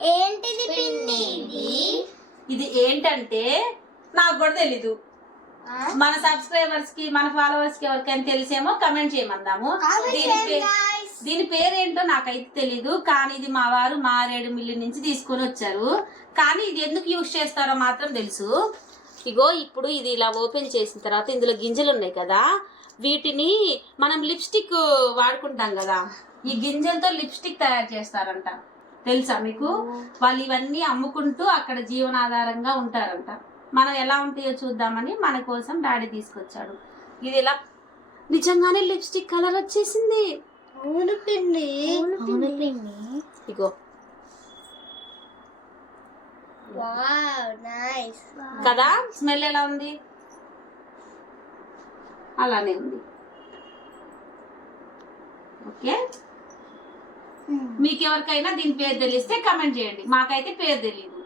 ఏంటిది పిన్ని? ఇది ఇది ఏంటంటే నాకు కూడా తెలీదు? మన సబ్స్క్రైబర్స్కి మన ఫాలోవర్స్కి ఎవరికైనా తెలిసేమో కమెంట్ చేయమందాము. దీని. దీని పేరేంటో నాకైతే తెలీదు కానీ ఇది మా వారు మారేడు మిల్లు నుంచి తీసుకొని వచ్చారు. కానీ ఇది ఎందుకు యూజ్ చేస్తారో మాత్రం తెలుసు. ఇగో ఇప్పుడు ఇది ఇలా ఓపెన్ చేసిన తర్వాత ఇందులో గింజలు ఉన్నాయి కదా. వీటిని మనం లిప్స్టిక్ వాడుకుంటాం కదా. ఈ గింజలతో లిప్స్టిక్ తయారు చేస్తారంట. తెలుసా మీకు? వాళ్ళు ఇవన్నీ అమ్ముకుంటూ అక్కడ జీవనాధారంగా ఉంటారంట. మనం ఎలా ఉంటాయో చూద్దామని మన కోసం డాడీ తీసుకొచ్చాడు. ఇది ఇలా నిజంగానే లిప్స్టిక్ కలర్ వచ్చేసింది. అవును అవును ఇగో. కదా? స్మెల్ ఎలా ఉంది? అలానే ఉంది. ఓకే. మీకు ఎవరికైనా దీని పేరు తెలిస్తే కమెంట్ చేయండి. మాకైతే పేరు తెలియదు